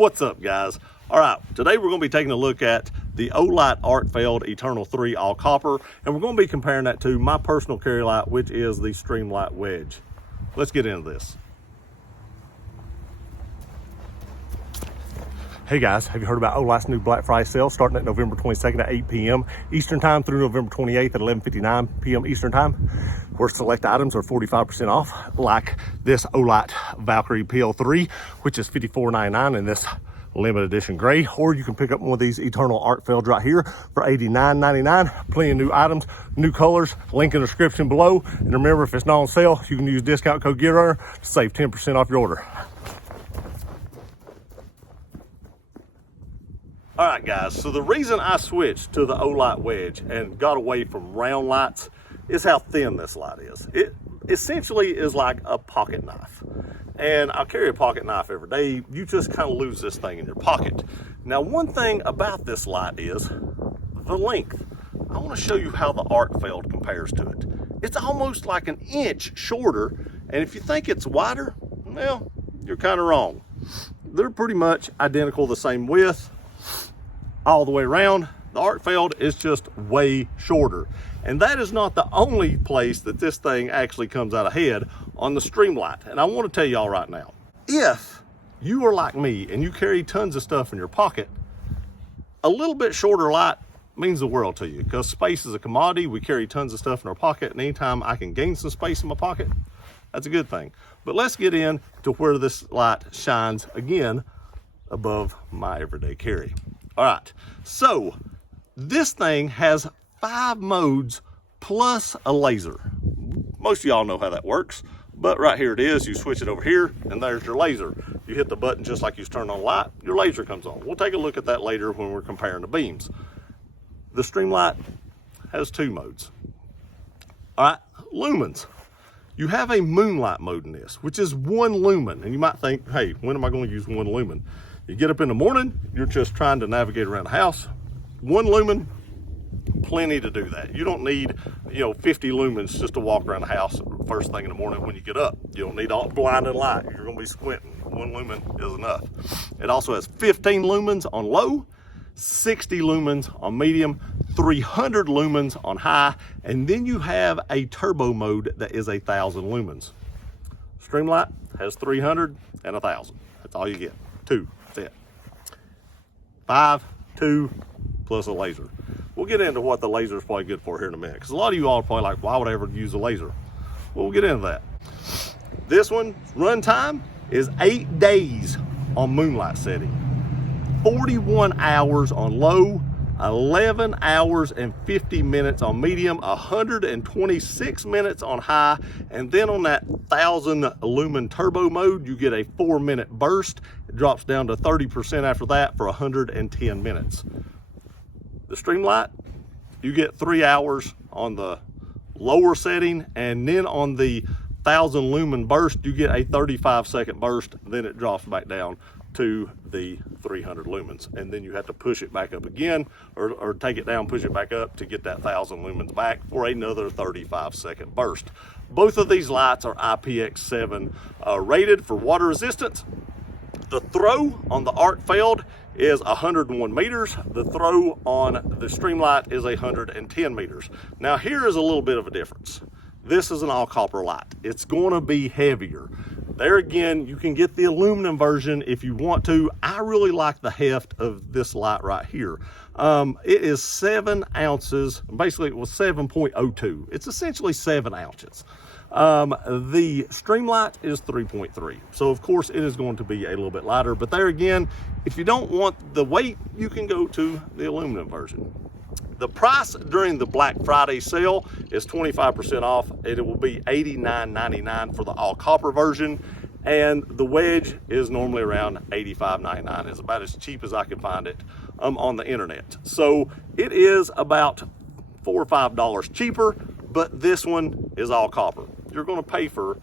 What's up, guys? All right, today we're going to be taking a look at the Olight Arkfeld Eternal 3 all copper, and we're going to be comparing that to my personal carry light, which is the Streamlight Wedge. Let's get into this. Hey guys, have you heard about Olight's new Black Friday sale starting at November 22nd at 8 p.m. Eastern Time through November 28th at 11:59 p.m. Eastern Time, where select items are 45% off, like this Olight Valkyrie PL3, which is $54.99 in this limited edition gray, or you can pick up one of these Eternal Arkfelds right here for $89.99. Plenty of new items, new colors, link in the description below. And remember, if it's not on sale, you can use discount code GearRunner to save 10% off your order. All right, guys, so the reason I switched to the Olight Wedge and got away from round lights is how thin this light is. It essentially is like a pocket knife. And I carry a pocket knife every day. You just kind of lose this thing in your pocket. Now, one thing about this light is the length. I want to show you how the Arkfeld compares to it. It's almost like an inch shorter. And if you think it's wider, well, you're kind of wrong. They're pretty much identical, the same width all the way around. The Arkfeld is just way shorter. And that is not the only place that this thing actually comes out ahead on the Streamlight. And I want to tell y'all right now, if you are like me and you carry tons of stuff in your pocket, a little bit shorter light means the world to you, because space is a commodity. We carry tons of stuff in our pocket, and anytime I can gain some space in my pocket, that's a good thing. But let's get into where this light shines again above my everyday carry. All right, so this thing has 5 modes plus a laser. Most of y'all know how that works, but right here it is. You switch it over here and there's your laser. You hit the button just like you turn on light, your laser comes on. We'll take a look at that later when we're comparing the beams. The Streamlight has 2 modes. All right, lumens. You have a moonlight mode in this, which is 1 lumen. And you might think, hey, when am I going to use 1 lumen? You get up in the morning, you're just trying to navigate around the house. 1 lumen, plenty to do that. You don't need, 50 lumens just to walk around the house first thing in the morning when you get up. You don't need all blinding light. You're going to be squinting. 1 lumen is enough. It also has 15 lumens on low, 60 lumens on medium, 300 lumens on high, and then you have a turbo mode that is 1,000 lumens. Streamlight has 300 and 1,000. That's all you get. 2. That's it. 5, 2, plus a laser. We'll get into what the laser is probably good for here in a minute, because a lot of you all are probably like, why would I ever use a laser? Well, we'll get into that. This one, run time is 8 days on moonlight setting, 41 hours on low, 11 hours and 50 minutes on medium, 126 minutes on high, and then on that 1,000 lumen turbo mode, you get a 4-minute burst. It drops down to 30% after that for 110 minutes. The Streamlight, you get 3 hours on the lower setting, and then on the 1,000 lumen burst, you get a 35-second burst. Then it drops back down to the 300 lumens, and then you have to push it back up again, or take it down, push it back up to get that 1,000 lumens back for another 35-second burst. Both of these lights are IPX7 rated for water resistance. The throw on the Arkfeld is 101 meters. The throw on the Streamlight is 110 meters. Now here is a little bit of a difference. This is an all copper light. It's going to be heavier. There again, you can get the aluminum version if you want to. I really like the heft of this light right here. It is 7 ounces. Basically, it was 7.02. It's essentially 7 ounces. The Streamlight is 3.3. So of course it is going to be a little bit lighter, but there again, if you don't want the weight, you can go to the aluminum version. The price during the Black Friday sale is 25% off. It will be $89.99 for the all copper version, and the Wedge is normally around $85.99. It's about as cheap as I can find it on the internet. So it is about $4 or $5 cheaper, but this one is all copper. You're going to pay for,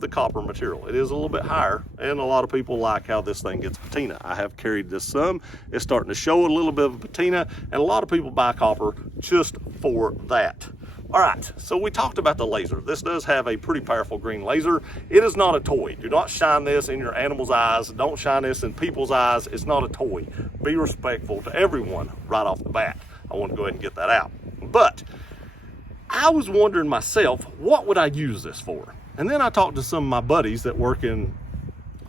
the copper material. It is a little bit higher, and a lot of people like how this thing gets patina. I have carried this some. It's starting to show a little bit of patina, and a lot of people buy copper just for that. All right, so we talked about the laser. This does have a pretty powerful green laser. It is not a toy. Do not shine this in your animal's eyes. Don't shine this in people's eyes. It's not a toy. Be respectful to everyone right off the bat. I want to go ahead and get that out. But I was wondering myself, what would I use this for? And then I talked to some of my buddies that work in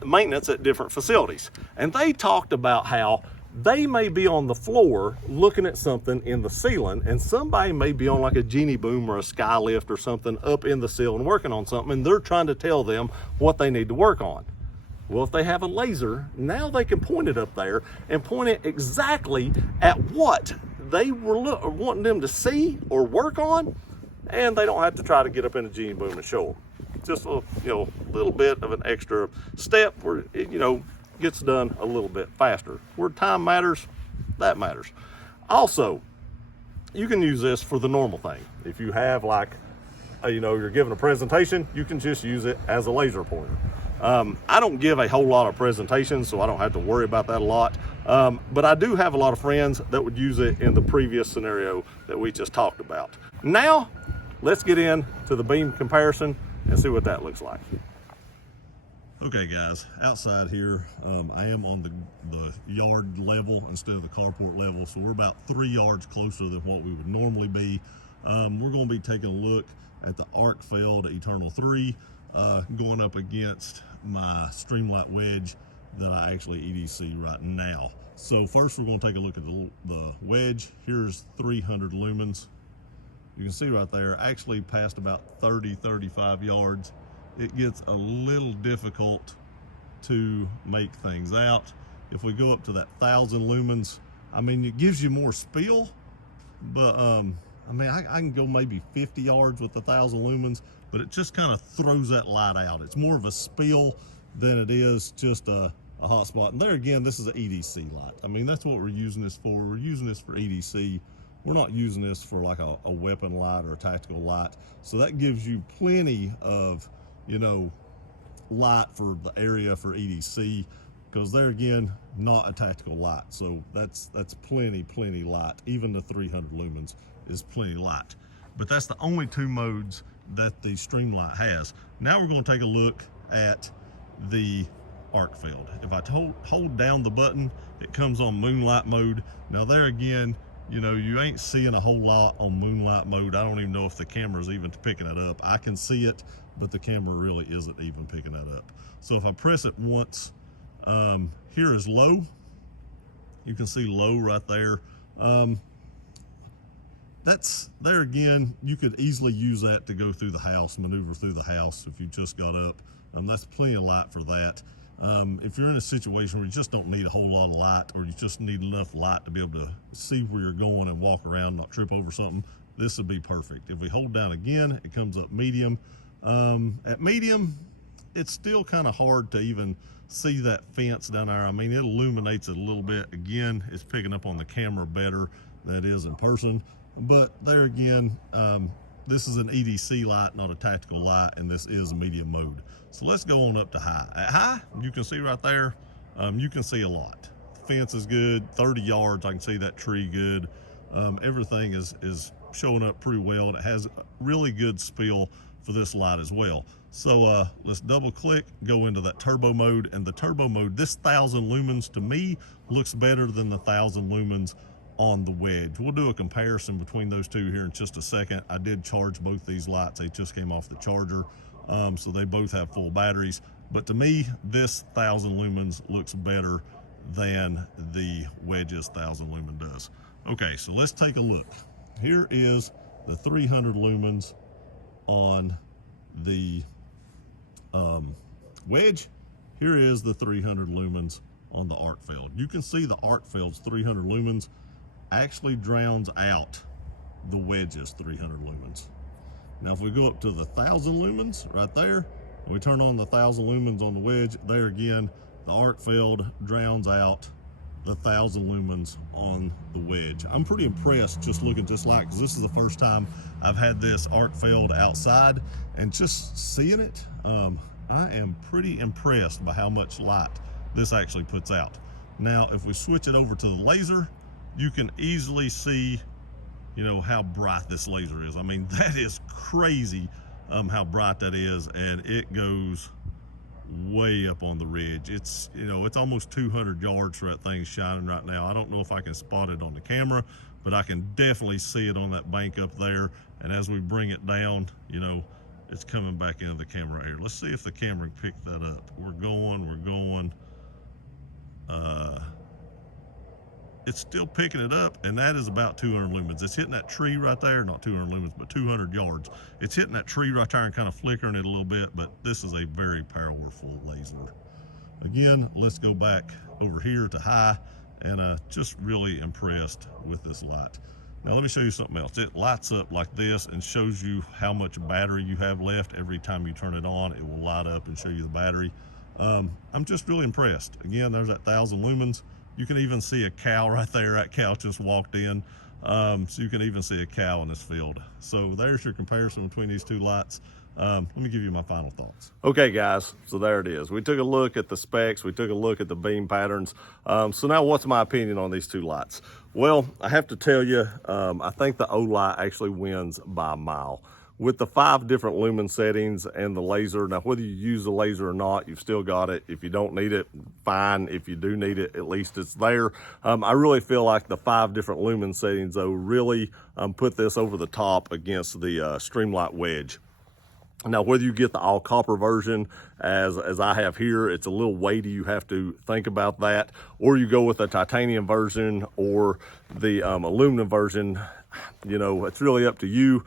maintenance at different facilities. And they talked about how they may be on the floor looking at something in the ceiling, and somebody may be on like a genie boom or a sky lift or something up in the ceiling working on something, and they're trying to tell them what they need to work on. Well, if they have a laser, now they can point it up there and point it exactly at what they were wanting them to see or work on, and they don't have to try to get up in a genie boom and show them. Just a little bit of an extra step where it, gets done a little bit faster. Where time matters, that matters. Also, you can use this for the normal thing. If you have like, you're giving a presentation, you can just use it as a laser pointer. I don't give a whole lot of presentations, so I don't have to worry about that a lot. But I do have a lot of friends that would use it in the previous scenario that we just talked about. Now, let's get into the beam comparison and see what that looks like. Okay guys, outside here, I am on the yard level instead of the carport level, so we're about 3 yards closer than what we would normally be. We're going to be taking a look at the Arkfeld Eternal 3, going up against my Streamlight Wedge that I actually EDC right now. So first we're going to take a look at the wedge. Here's 300 lumens. You can see right there, actually past about 30-35 yards. It gets a little difficult to make things out. If we go up to that 1,000 lumens, I mean, it gives you more spill, but I can go maybe 50 yards with 1,000 lumens, but it just kind of throws that light out. It's more of a spill than it is just a hot spot. And there again, this is an EDC light. I mean, that's what we're using this for. We're using this for EDC. We're not using this for like a weapon light or a tactical light. So that gives you plenty of light for the area for EDC, because there again, not a tactical light. So that's plenty light. Even the 300 lumens is plenty light. But that's the only two modes that the Streamlight has. Now we're going to take a look at the Arkfeld. If I hold down the button, it comes on moonlight mode. Now there again, you ain't seeing a whole lot on moonlight mode. I don't even know if the camera's even picking it up. I can see it, but the camera really isn't even picking that up. So if I press it once, here is low. You can see low right there. That's there again, you could easily use that to go through the house, maneuver through the house if you just got up. That's plenty of light for that. If you're in a situation where you just don't need a whole lot of light, or you just need enough light to be able to see where you're going and walk around, not trip over something, this would be perfect. If we hold down again, it comes up medium. At medium, it's still kind of hard to even see that fence down there. I mean, it illuminates it a little bit. Again, it's picking up on the camera better than it is in person. But there again, this is an EDC light, not a tactical light, and this is medium mode. So let's go on up to high. At high, you can see right there, you can see a lot. The fence is good, 30 yards, I can see that tree good. Everything is showing up pretty well, and it has really good spill for this light as well. So let's double click, go into that turbo mode, and the turbo mode, this 1,000 lumens to me looks better than the 1,000 lumens on the wedge. We'll do a comparison between those two here in just a second. I did charge both these lights. They just came off the charger, so they both have full batteries. But to me, this 1,000 lumens looks better than the wedge's 1,000 lumen does. Okay, so let's take a look. Here is the 300 lumens on the wedge. Here is the 300 lumens on the Arkfeld. You can see the Arkfeld's 300 lumens actually drowns out the wedge's 300 lumens. Now if we go up to the 1,000 lumens right there, and we turn on the 1,000 lumens on the wedge, there again, the Arkfeld drowns out the 1,000 lumens on the wedge. I'm pretty impressed just looking at this light, because this is the first time I've had this Arkfeld outside, and just seeing it, I am pretty impressed by how much light this actually puts out. Now if we switch it over to the laser, you can easily see, you know, how bright this laser is. I mean, that is crazy how bright that is, and it goes way up on the ridge. It's, you know, it's almost 200 yards for that thing shining right now. I don't know if I can spot it on the camera, but I can definitely see it on that bank up there. And as we bring it down, you know, it's coming back into the camera area. Let's see if the camera can pick that up. We're going. It's still picking it up, and that is about 200 lumens. It's hitting that tree right there, not 200 lumens, but 200 yards. It's hitting that tree right there and kind of flickering it a little bit, but this is a very powerful laser. Again, let's go back over here to high, and just really impressed with this light. Now let me show you something else. It lights up like this and shows you how much battery you have left. Every time you turn it on, it will light up and show you the battery. I'm just really impressed. Again, there's that 1,000 lumens. You can even see a cow right there. That cow just walked in. So you can even see a cow in this field. So there's your comparison between these two lights. Let me give you my final thoughts. Okay, guys, so there it is. We took a look at the specs. We took a look at the beam patterns. So now what's my opinion on these two lights? Well, I have to tell you, I think the Olight actually wins by a mile. With the 5 different lumen settings and the laser, now whether you use the laser or not, you've still got it. If you don't need it, fine. If you do need it, at least it's there. I really feel like the 5 different lumen settings, though, really put this over the top against the Streamlight Wedge. Now, whether you get the all copper version, as I have here, it's a little weighty. You have to think about that. Or you go with the titanium version or the aluminum version. You know, it's really up to you.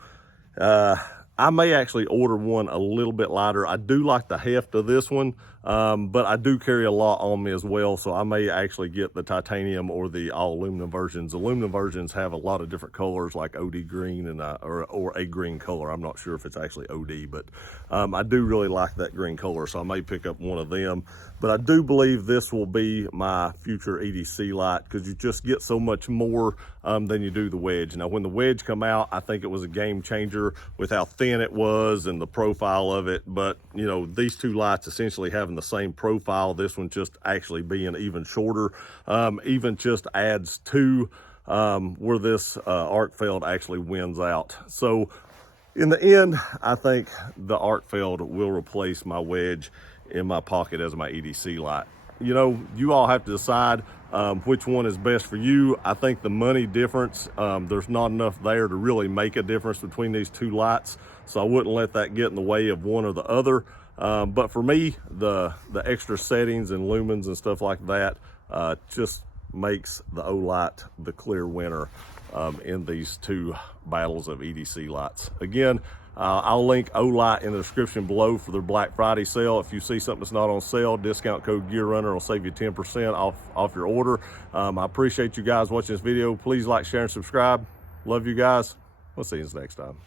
I may actually order one a little bit lighter. I do like the heft of this one, but I do carry a lot on me as well, so I may actually get the titanium or the all aluminum versions. Aluminum versions have a lot of different colors like OD green and or a green color. I'm not sure if it's actually OD, but I do really like that green color, so I may pick up one of them. But I do believe this will be my future EDC light because you just get so much more than you do the Wedge. Now, when the Wedge come out, I think it was a game changer with how thin it was and the profile of it. But, you know, these two lights essentially having the same profile, this one just actually being even shorter, even just adds to where this Arkfeld actually wins out. So in the end, I think the Arkfeld will replace my Wedge in my pocket as my EDC light. You know, you all have to decide which one is best for you. I think the money difference, there's not enough there to really make a difference between these two lights, so I wouldn't let that get in the way of one or the other. But for me, the extra settings and lumens and stuff like that just makes the Olight the clear winner in these two battles of EDC lights. Again, I'll link Olight in the description below for their Black Friday sale. If you see something that's not on sale, discount code GearRunner will save you 10% off your order. I appreciate you guys watching this video. Please like, share, and subscribe. Love you guys. We'll see you next time.